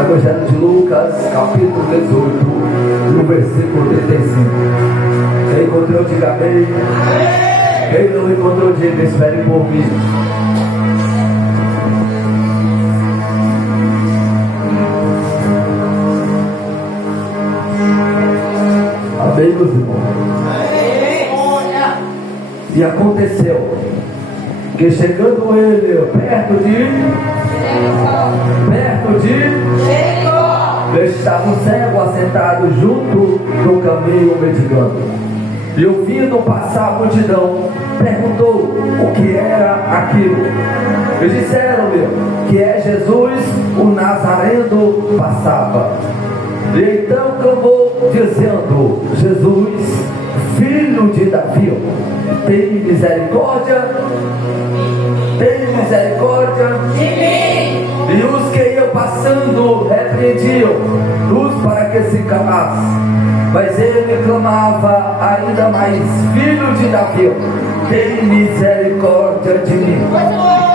Evangelho de Lucas, capítulo 18, no versículo 35. Quem encontrou, diga amém. Quem não encontrou, diga espere por mim. Amém, meus irmãos. E aconteceu que chegando ele perto de estava um cego assentado junto do caminho mendigando. E ouvindo passar a multidão, perguntou o que era aquilo. E disseram-lhe que é Jesus o Nazareno passava. E então clamou dizendo: Jesus, filho de Davi, tem misericórdia de mim. E os que iam passando repreendiam-os para que se calasse. Mas ele clamava ainda mais: Filho de Davi, tem misericórdia de mim.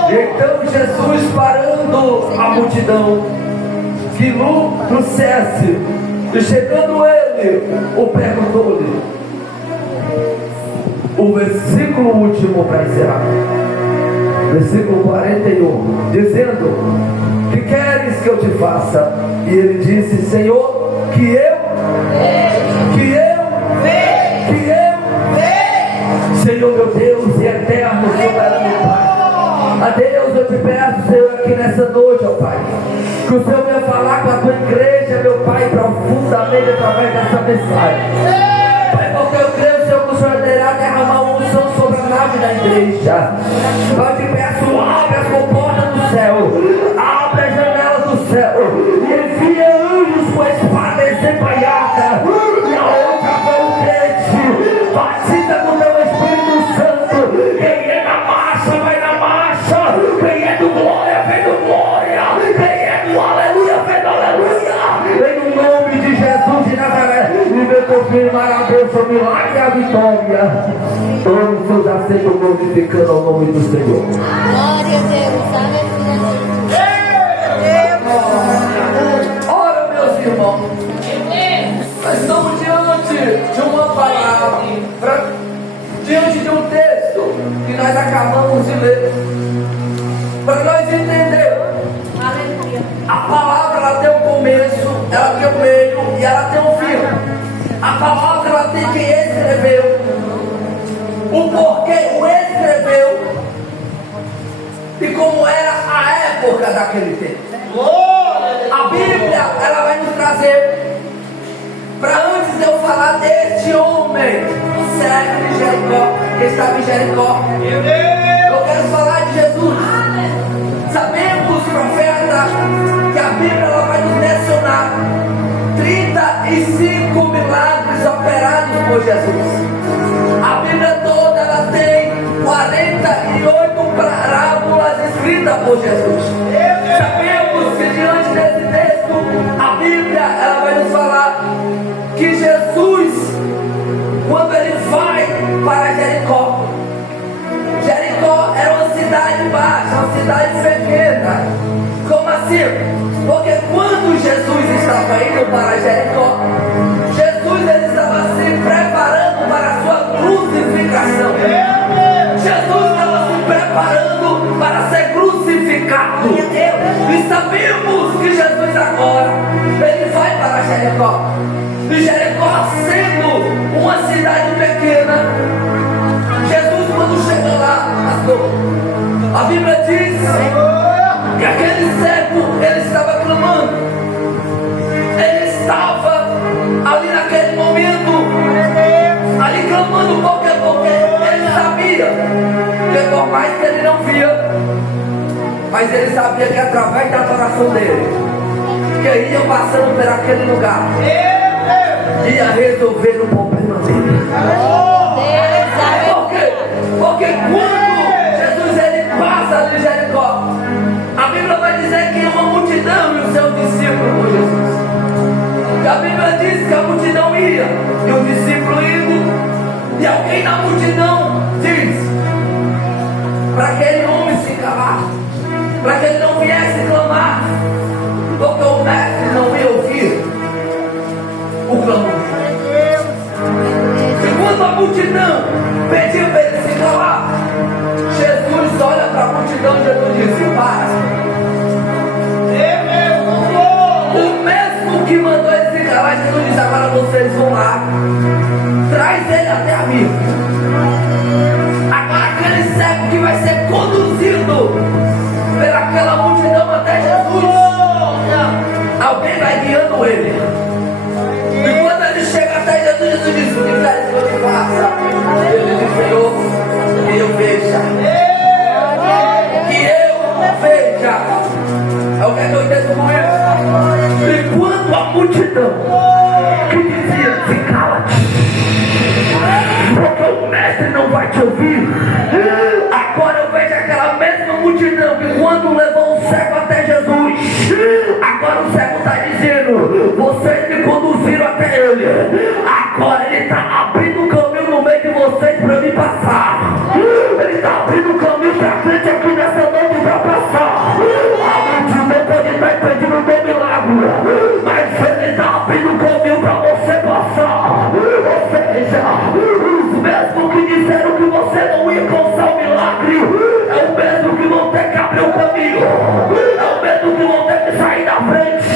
E então Jesus, parando a multidão, que o trouxesse, e chegando ele, o perguntou-lhe. O versículo último para encerrar, versículo 41, dizendo: que queres que eu te faça? E ele disse: Senhor, que eu Senhor meu Deus e eterno soberano Pai, a Deus eu te peço, Senhor, aqui nessa noite, ó Pai, que o Senhor venha falar com a tua igreja, meu Pai, profundamente através dessa mensagem. Pai, porque eu creio, Senhor, que o Senhor irá derramar uma unção sobre a nave da igreja. Eu te peço, abre as comportas do céu, abre as janelas do céu e envia anjos com a espada desembainhada, e aonde houver um crente, batiza com teu Espírito Santo. Quem é na marcha, vai na marcha. Quem é do glória, vem do glória. Quem é do aleluia, vem do aleluia. Em nome de Jesus de Nazaré, e meu confirmar a bênção, milagre e a vitória. Todos seus assentos glorificando ao nome do Senhor. Glória a Deus, aleluia. Ora, meus irmãos, nós estamos diante de uma palavra, diante de um texto que nós acabamos de ler, para nós entendermos. Aleluia. A palavra, ela tem um começo, ela tem um meio e ela tem um fim. A palavra, ela tem quem escreveu, o porquê o escreveu e como era a época daquele tempo. A Bíblia, ela vai nos trazer, para antes de eu falar deste homem, o cego de Jericó, que estava em Jericó, eu quero falar de Jesus. Sabemos, profeta, que a Bíblia, ela vai nos mencionar 35 milagres operados por Jesus. A Bíblia toda, ela tem 48 parábolas escritas por Jesus. Sabemos que diante desse texto, a Bíblia, ela vai nos falar que Jesus, quando ele vai para Jericó, Jericó era uma cidade baixa, uma cidade pequena. Como assim? Porque quando Jesus estava indo para Jericó, Jesus, ele estava se preparando para a sua crucificação. Jesus estava se preparando para ser crucificado. E sabemos que Jesus agora, ele vai para Jericó. E Jericó sendo uma cidade pequena, Jesus, quando chega lá, pastor, a Bíblia diz que aquele cego, ele estava clamando. Ele estava ali naquele momento, ali clamando, porque ele sabia que por mais que ele não via, mas ele sabia que através da adoração dele, que ia passando por aquele lugar, ia resolver o problema dele. Por quê? Porque quando Jesus, ele passa de Jericó, a Bíblia vai dizer que uma multidão e os seus discípulos com Jesus. E a Bíblia diz que a multidão ia, e o discípulo indo, e alguém na multidão diz para aquele homem se calar, para que ele não viesse clamar, porque o mestre guiando ele. E quando ele chega até Jesus, Jesus diz: "Que queres que eu te faça?" Ele diz: "Senhor, que eu veja." Que eu veja. É o que eu entendo com ele. Enquanto a multidão que dizia: "Se cala-te, porque o mestre não vai te ouvir." Agora eu vejo aquela mesma multidão que quando levou o cego até Jesus, agora o cego está dizendo: "Vocês me conduziram até ele, agora ele está abrindo o caminho no meio de vocês para me passar." Ele está abrindo o caminho para frente aqui nessa noite para passar. A multidão pode estar impedindo o teu milagre, mas ele está abrindo o caminho para você passar. Ou seja, os mesmos que disseram que você não ia alcançar o milagre, é o mesmo que vão ter que abrir o caminho, é o mesmo que vão ter que sair da frente,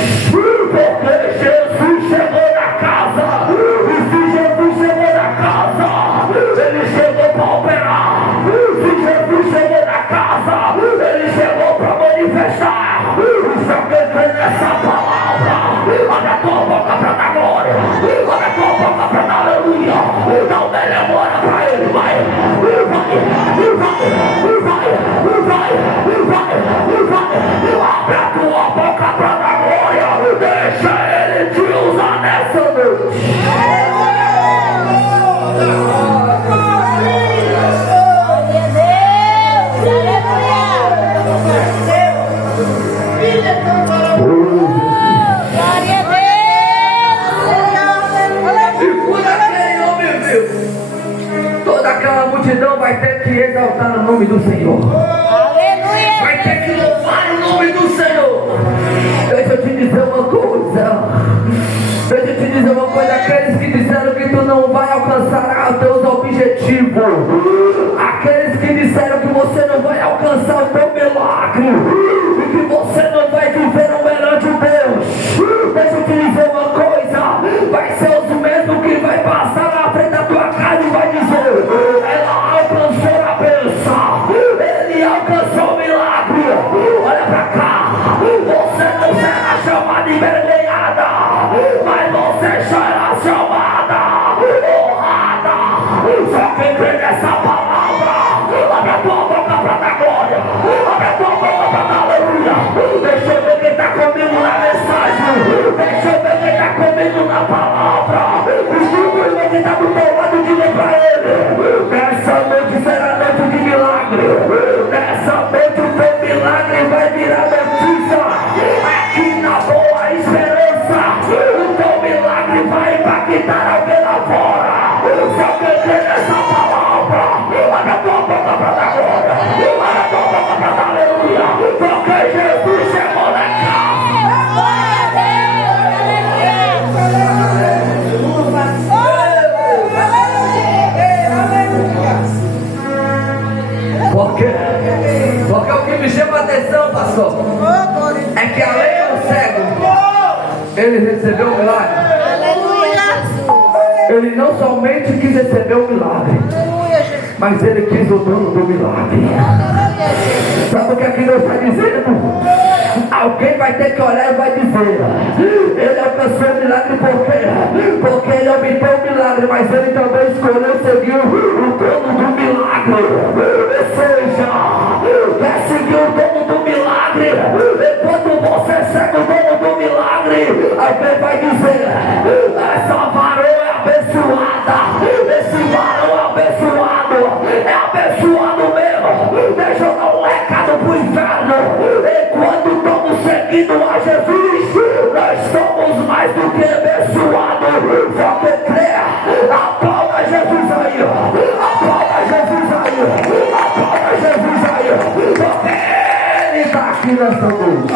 porque Jesus chegou na casa. E se Jesus chegou na casa, ele chegou para operar. Se Jesus chegou na casa, ele chegou para manifestar. E se alguém crê nessa palavra, abre a tua boca para dar glória, abre a tua boca para dar aleluia, dá uma demora para ele, vai, abre a tua boca para dar glória, deixa ele te usar nessa noite. Multidão vai ter que exaltar o nome do Senhor. Aleluia. Vai ter que louvar o nome do Senhor. Deixa eu te dizer uma coisa. Deixa eu te dizer uma coisa. Aqueles que disseram que tu não vai alcançar os teus objetivos, aqueles que disseram que você não vai alcançar o teu milagre e que você não vai viver um perante Deus, deixa eu te dizer uma coisa. Vai ser os mesmos que vai passar na frente da tua casa e vai dizer: "Ela alcançou a bênção, ele alcançou o milagre." Olha pra cá, você não será chamada envergonhada, mas você será chamada honrada. Só quem crê nessa palavra, abre a tua boca pra dar glória, abre a tua boca pra dar aleluia. Deixa eu ver quem tá comigo na mensagem, deixa eu ver quem tá comigo na palavra. O irmão que tá do teu lado, diga pra ele: "Nessa noite será noite de milagre. Nessa noite o teu milagre vai virar notícia. Aqui na Boa Esperança, o teu milagre vai impactar alguém lá fora." Se alguém crê nessa palavra, abre a tua boca pra dar glória, abre a tua boca pra dar aleluia, porque Jesus chegou na casa. Por quê? Porque o que me chama a atenção, pastor, é que além do cego, ele recebeu o milagre. Aleluia, Jesus. Ele não somente quis receber o milagre, mas ele quis o dono do milagre. Sabe o que aqui Deus está dizendo? Alguém vai ter que olhar e vai dizer: ele alcançou o milagre porque ele obteve o milagre, mas ele também escolheu seguir o dono do milagre. Ou seja, quer seguir o dono do milagre. Enquanto você segue o dono do milagre, alguém vai dizer: essa varão é abençoada, esse varão é abençoado, é abençoado mesmo. Deixa eu dar um recado pro inferno. Enquanto estamos seguindo a Jesus, nós somos mais do que abençoados. Só que crê, aplauda Jesus aí, aplauda Jesus aí, aplauda Jesus aí, porque ele está aqui nessa noite.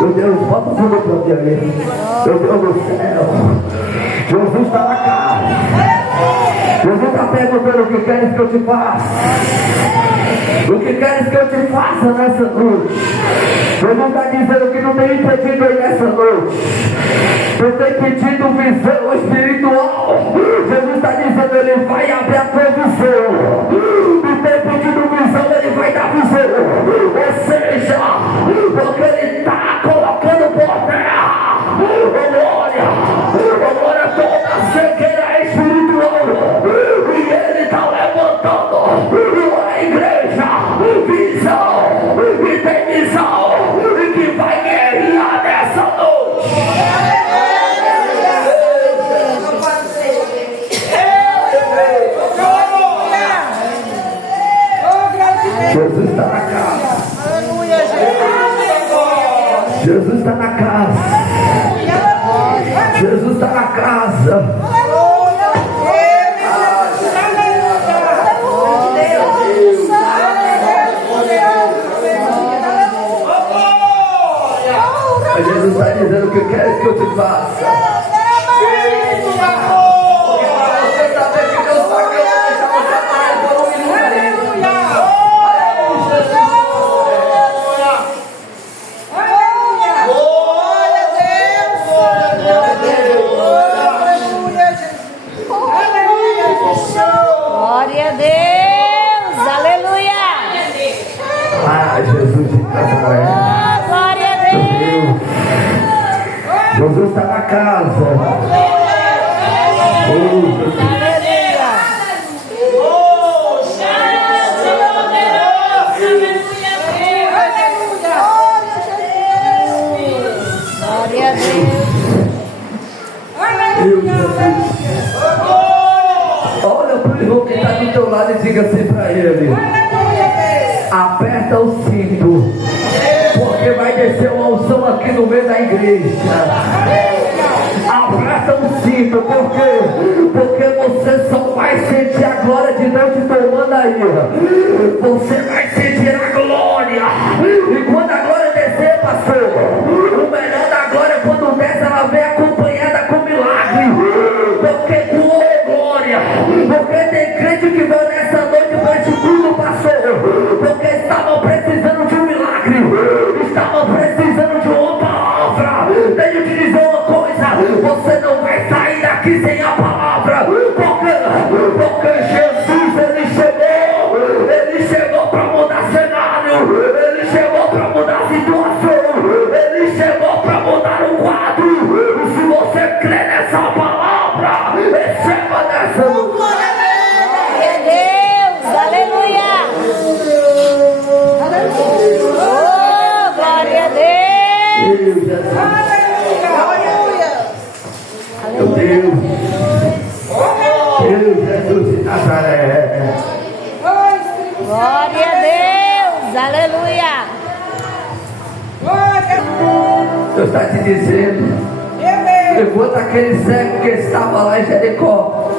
Meu Deus, bota tudo pra mim ali. Meu Deus do céu, Jesus está na casa. Jesus está perguntando: o que queres que eu te faça? O que queres que eu te faça nessa noite? Jesus está dizendo que não tem impedido aí nessa noite. Não tem pedido visão espiritual. Jesus está dizendo: ele vai abrir a tua visão. Jesus está na casa. Aleluia, Jesus está na casa. Jesus está na casa. Jesus está dizendo o que queres que eu te faça. Você sabe que Deus está querendo deixar você atrás por um minuto. Glória a Deus. Aleluia. Ah, Jesus de Nazaré. Oh, glória a Deus. Jesus está na casa. Glória a Deus. Olha para o irmão que está do teu lado e diga assim para ele: aperta o cinto, porque vai descer uma unção aqui no meio da igreja. Aperta o cinto, porque você só vai sentir a glória de Deus te tomando aí. Você vai sentir a glória. E quando a glória descer, pastor, o melhor da glória é quando desce, ela vem acompanhada com milagre. Porque glória. Porque tem crente que veio nessa noite para esse culto, pastor, porque estavam precisando de um milagre, estavam precisando de uma palavra. Deixa eu te dizer uma coisa: você não vai sair daqui sem a palavra, porque Jesus, ele chegou para mudar cenário, ele chegou para mudar situação, ele chegou para mudar o quadro. E se você crê nessa palavra, receba dessa. Glória a Deus. Aleluia. Oh, glória a Deus. Meu Deus, Jesus de Nazaré. Glória a Deus. Aleluia. Deus está te dizendo, enquanto aquele cego que estava lá em Jericó,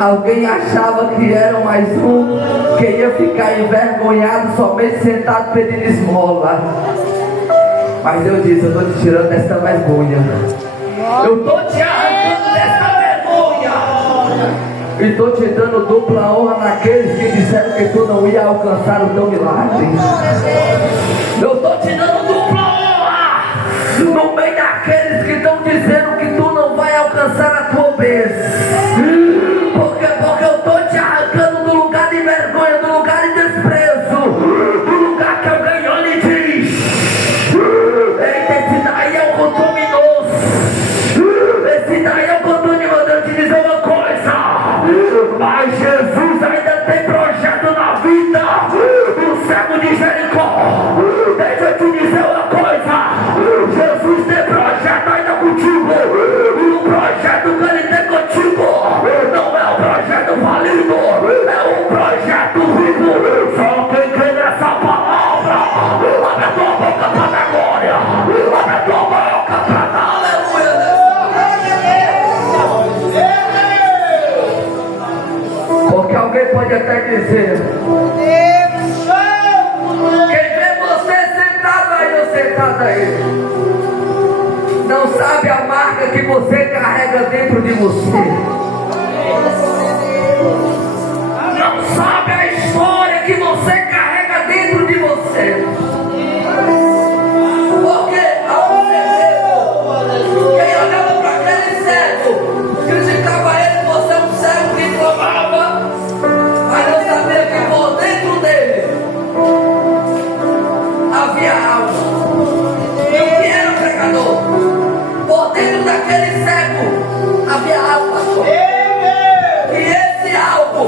alguém achava que era mais um que ia ficar envergonhado somente sentado pedindo esmola. Mas Deus disse: eu estou te tirando desta vergonha, eu estou te arrancando desta vergonha, e estou te dando dupla honra naqueles que disseram que tu não ia alcançar o teu milagre. Eu estou te dando dupla honra no meio daqueles que estão dizendo que tu não vai alcançar a tua bênção. Porque eu estou te arrancando do lugar de vergonha, do lugar de desprezo, do lugar que alguém olha e diz: eita, esse daí é o contuminoso, esse daí é o contuminoso. Eu te dizer uma coisa: mas Jesus ainda tem projeto na vida do cego de Jericó. Deixa eu te dizer uma coisa: Jesus tem projeto ainda contigo. E o projeto que ele tem contigo não é um projeto falido, é um projeto vivo. Só quem crê nessa palavra, abre a tua boca para dar glória, abre a tua boca para dar aleluia. Porque alguém pode até dizer: quem vê você sentado aí ou sentado aí, não sabe a marca que você carrega dentro de você, não sabe a história que você carrega dentro de você. Porque quem olhava para aquele cego criticava ele: você é um cego que clamava, mas não sabia que por dentro dele havia algo. E o que era o pregador? Por dentro daquele cego havia algo, pastor. E esse algo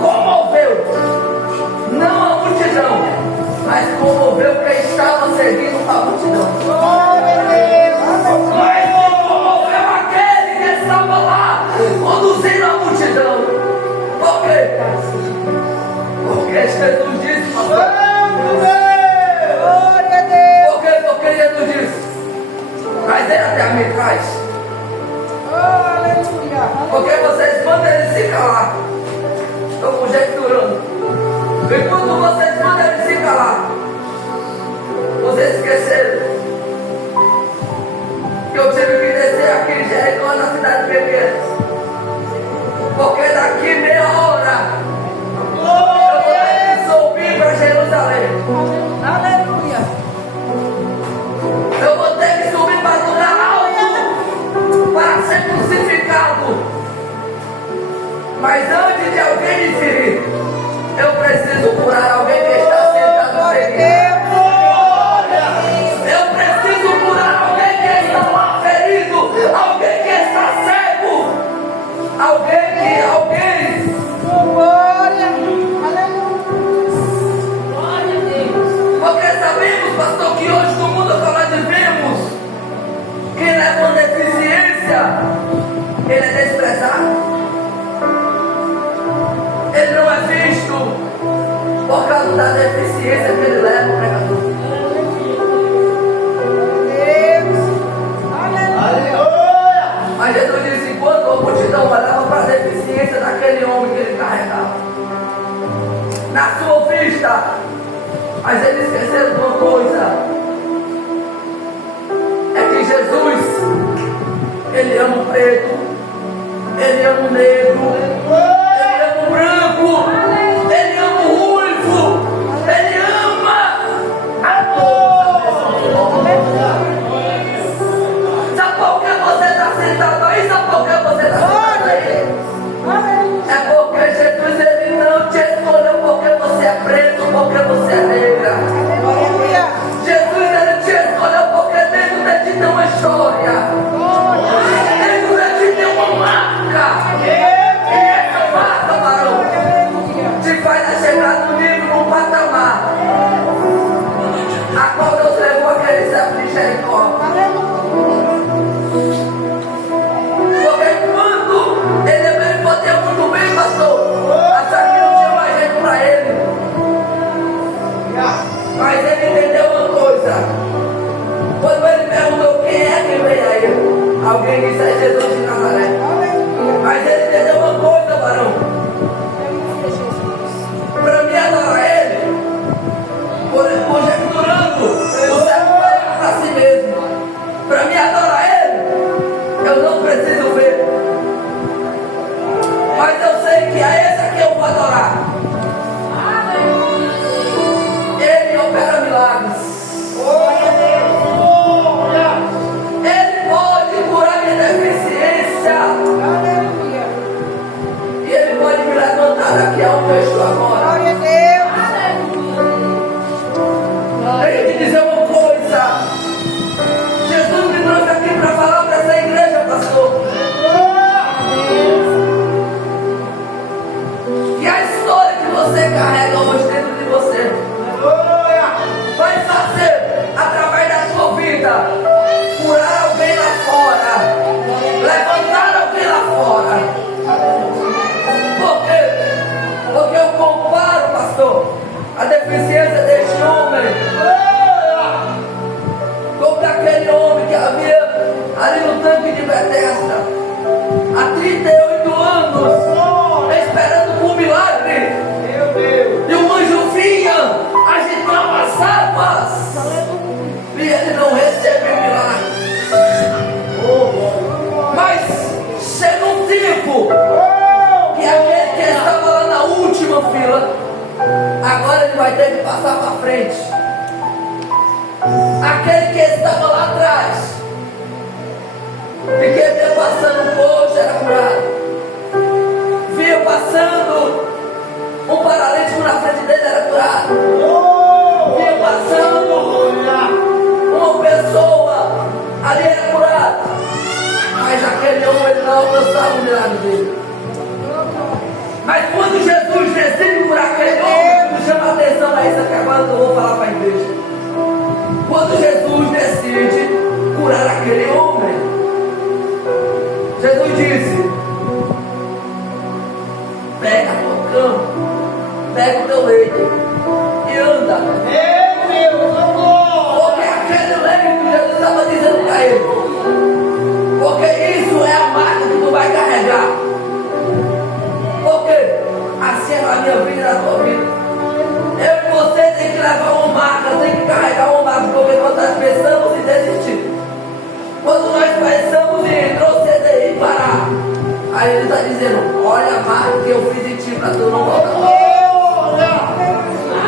comoveu não a multidão, mas comoveu quem estava seguindo a multidão. Mas comoveu aquele que estava lá conduzindo a multidão. Por quê? Porque Jesus disse da deficiência que ele leva, pregador. Mas Jesus disse: enquanto a multidão olhava para a deficiência daquele homem que ele carregava, na sua vista, mas eles esqueceram de uma coisa: é que Jesus, ele ama o preto, ele ama o negro, ele ama o branco, ele ama o ruivo, ele ama a todos. Sabe por que você está sentado aí? Sabe por que você está sentado aí? É porque Jesus, ele não te escolheu porque você é preto, porque você é negra. Jesus, ele te escolheu porque dentro de ti tem uma história. Dentro de ti tem uma marca. E essa marca, varão, te faz chegar no nível, no patamar a qual Deus levou a querer ser a misericórdia. Porque quando ele podia muito bem, pastor, achar que não tinha mais jeito para ele. Mas ele entendeu uma coisa. Quando ele perguntou quem é que veio a ele, alguém disse: é Jesus de Nazaré. Mas ele entendeu uma coisa, varão. Para mim adorar ele, conjecturando, o céu fala para si mesmo. Para mim adorar ele, eu não preciso ver. Mas eu sei que a esse aqui eu vou adorar. Ele opera milagres. Ele pode curar minha deficiência. E ele pode me levantar daqui aonde eu estou agora. Tenho que dizer uma coisa. Jesus me trouxe aqui para falar para essa igreja, pastor. E a história que você carrega hoje dentro de você vai fazer, através da sua vida, curar alguém lá fora, levantar alguém lá fora. Por quê? Porque eu comparo, pastor, a deficiência deste homem com daquele homem que havia ali no tanque de Betesda há 38 anos, esperando por um milagre. E o anjo vinha, agitava as águas, e ele não recebeu milagre. Mas chega um tempo que aquele que estava lá na última fila, agora ele vai ter que passar para frente. Aquele que estava lá atrás, e que vinha passando coxo, era curado. Vinha passando um paralítico na frente dele, era curado. Vinha passando uma pessoa, ali era curado. Mas aquele homem, ele não alcançava o milagre dele. Mas quando Jesus decide curar aquele homem, me chama a atenção a isso que agora eu vou falar para a igreja. Quando Jesus decide curar aquele homem, Jesus disse: pega a tua cama, pega o teu leito e anda. Porque aquele leito, Jesus estava dizendo para ele: porque isso é a marca que tu vai carregar. Porque assim é na minha vida e na tua vida. Eu e você tem que levar uma marca, tem que carregar uma marca. Porque quando nós pensamos em desistir, quando nós pensamos em retroceder e parar, aí ele está dizendo: olha a marca que eu fiz em ti para tu não voltar.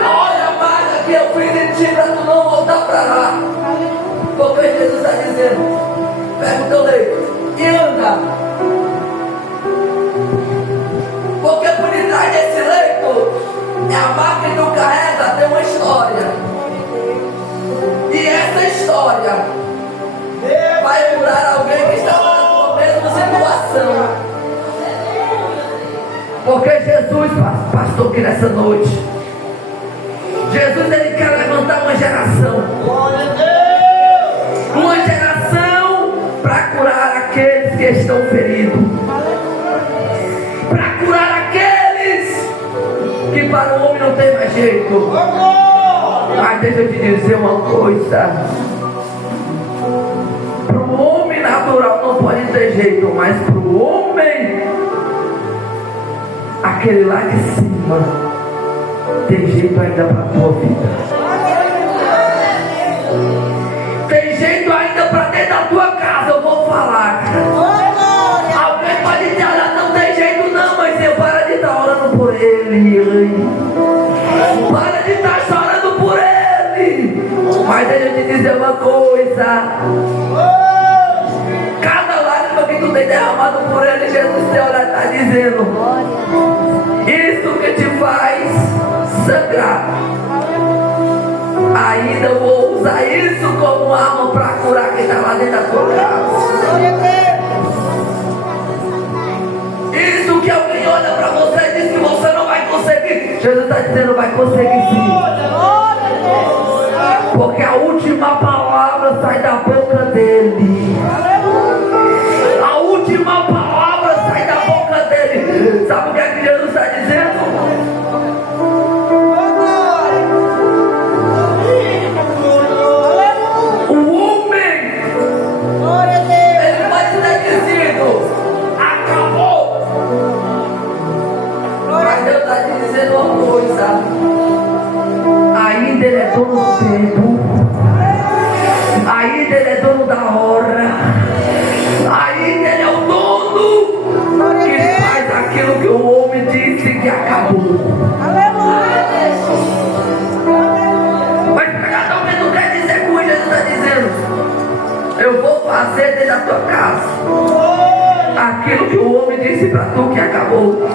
Olha a marca que eu fiz em ti para tu não voltar para lá. Porque Jesus está dizendo: pega o teu leito e anda. Porque por detrás desse leito é a marca que tu carrega, tem uma história. E essa história vai curar alguém que está na sua mesma situação. Porque Jesus, pastor, que nessa noite, Jesus, ele quer levantar uma geração. Uma geração para curar aqueles que estão feridos. Para curar aqueles que para o homem não tem mais jeito. Mas deixa eu te dizer uma coisa. Para o homem natural não pode ter jeito, mas para o homem, aquele lá de cima, tem jeito ainda para a tua vida. Tem jeito ainda para dentro da tua casa, eu vou falar. Alguém pode dizer, olha, não tem jeito não, mas você para de estar orando por ele. Para de estar chorando por ele. Mas deixa eu te dizer uma coisa. Cada lágrima que tu tem derramado por ele, Jesus teu olhar está dizendo, isso que te faz sangrar, ainda eu vou usar isso como arma para curar quem está lá dentro da tua casa. Isso que alguém olha para você e diz que você não vai conseguir, Jesus está dizendo, vai conseguir sim. Porque a última palavra sai da boca dele. A última palavra sai da boca dele. Sabe o que é que Jesus está dizendo? O homem, ele pode estar dizendo, acabou. Mas Deus está dizendo uma coisa. Ainda ele é dono do tempo. Ainda ele é dono da hora. Ainda ele é o dono que faz aquilo que o homem disse que acabou. Mas pregador, não quer dizer com isso, Jesus está dizendo, eu vou fazer dentro da tua casa aquilo que o homem disse para tu que acabou.